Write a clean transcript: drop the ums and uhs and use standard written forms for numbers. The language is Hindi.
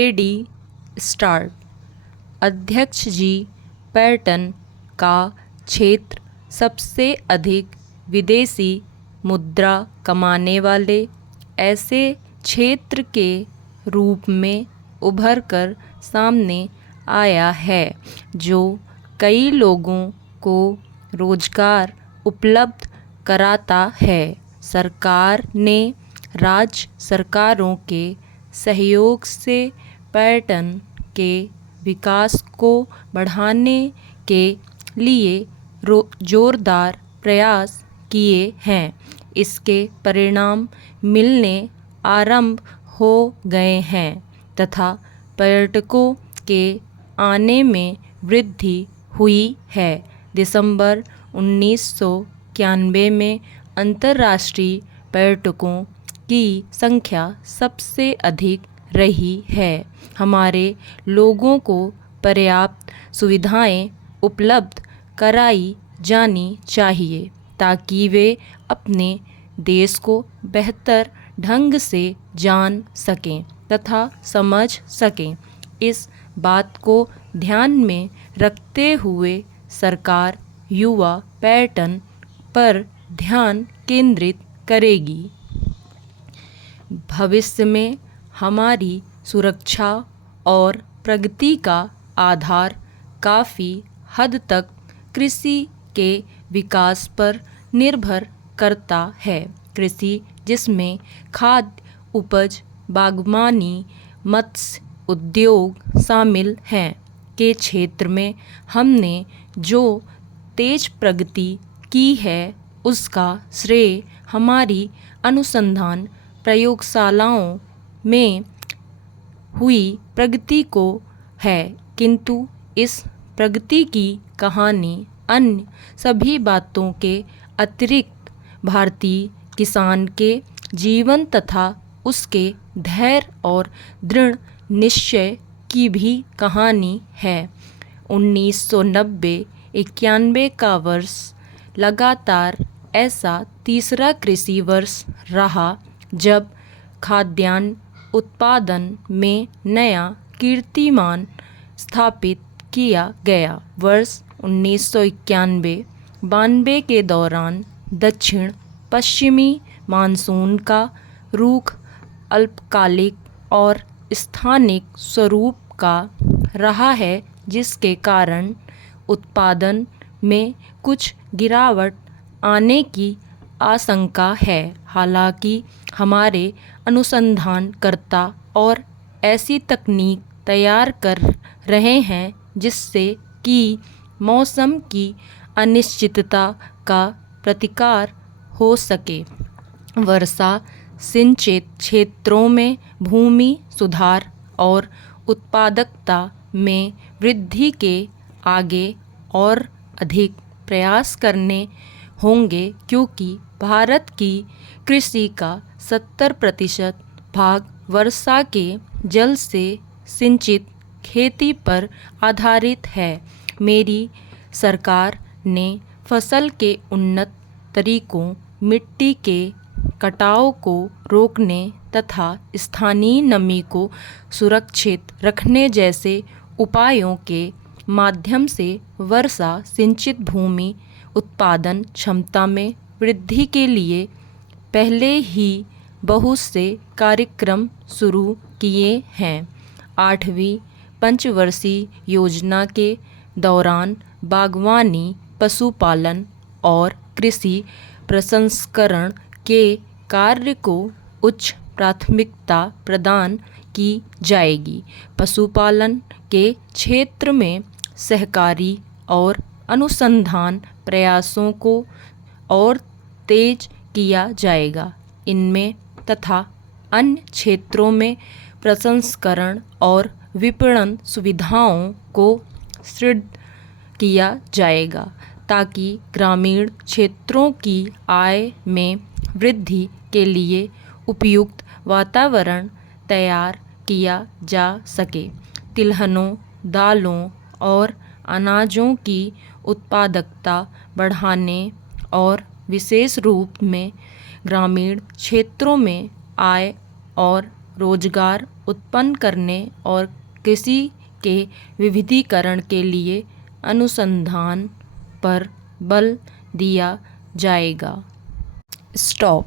AD start. अध्यक्ष जी, पर्यटन का क्षेत्र सबसे अधिक विदेशी मुद्रा कमाने वाले ऐसे क्षेत्र के रूप में उभर कर सामने आया है, जो कई लोगों को रोजगार उपलब्ध कराता है। सरकार ने राज्य सरकारों के सहयोग से पर्यटन के विकास को बढ़ाने के लिए जोरदार प्रयास किए हैं। इसके परिणाम मिलने आरंभ हो गए हैं तथा पर्यटकों के आने में वृद्धि हुई है। दिसंबर 1991 में अंतर्राष्ट्रीय पर्यटकों की संख्या सबसे अधिक रही है। हमारे लोगों को पर्याप्त सुविधाएं उपलब्ध कराई जानी चाहिए ताकि वे अपने देश को बेहतर ढंग से जान सकें तथा समझ सकें। इस बात को ध्यान में रखते हुए सरकार युवा पर्यटन पर ध्यान केंद्रित करेगी। भविष्य में हमारी सुरक्षा और प्रगति का आधार काफ़ी हद तक कृषि के विकास पर निर्भर करता है। कृषि जिसमें खाद्य उपज, बागवानी, मत्स्य उद्योग शामिल हैं के क्षेत्र में हमने जो तेज प्रगति की है, उसका श्रेय हमारी अनुसंधान प्रयोगशालाओं में हुई प्रगति को है। किंतु इस प्रगति की कहानी अन्य सभी बातों के अतिरिक्त भारतीय किसान के जीवन तथा उसके धैर्य और दृढ़ निश्चय की भी कहानी है। 1990-91 का वर्ष लगातार ऐसा तीसरा कृषि वर्ष रहा जब खाद्यान्न उत्पादन में नया कीर्तिमान स्थापित किया गया। वर्ष 1991-92 के दौरान दक्षिण पश्चिमी मानसून का रुख अल्पकालिक और स्थानिक स्वरूप का रहा है, जिसके कारण उत्पादन में कुछ गिरावट आने की आशंका है। हालांकि हमारे अनुसंधानकर्ता और ऐसी तकनीक तैयार कर रहे हैं जिससे कि मौसम की अनिश्चितता का प्रतिकार हो सके। वर्षा सिंचित क्षेत्रों में भूमि सुधार और उत्पादकता में वृद्धि के आगे और अधिक प्रयास करने होंगे, क्योंकि भारत की कृषि का 70% भाग वर्षा के जल से सिंचित खेती पर आधारित है। मेरी सरकार ने फसल के उन्नत तरीकों, मिट्टी के कटाव को रोकने तथा स्थानीय नमी को सुरक्षित रखने जैसे उपायों के माध्यम से वर्षा सिंचित भूमि उत्पादन क्षमता में वृद्धि के लिए पहले ही बहुत से कार्यक्रम शुरू किए हैं। 8वीं पंचवर्षीय योजना के दौरान बागवानी, पशुपालन और कृषि प्रसंस्करण के कार्य को उच्च प्राथमिकता प्रदान की जाएगी। पशुपालन के क्षेत्र में सहकारी और अनुसंधान प्रयासों को और तेज किया जाएगा। इनमें तथा अन्य क्षेत्रों में प्रसंस्करण और विपणन सुविधाओं को सुदृढ़ किया जाएगा ताकि ग्रामीण क्षेत्रों की आय में वृद्धि के लिए उपयुक्त वातावरण तैयार किया जा सके। तिलहनों, दालों और अनाजों की उत्पादकता बढ़ाने और विशेष रूप में ग्रामीण क्षेत्रों में आय और रोजगार उत्पन्न करने और कृषि के विविधीकरण के लिए अनुसंधान पर बल दिया जाएगा। स्टॉप।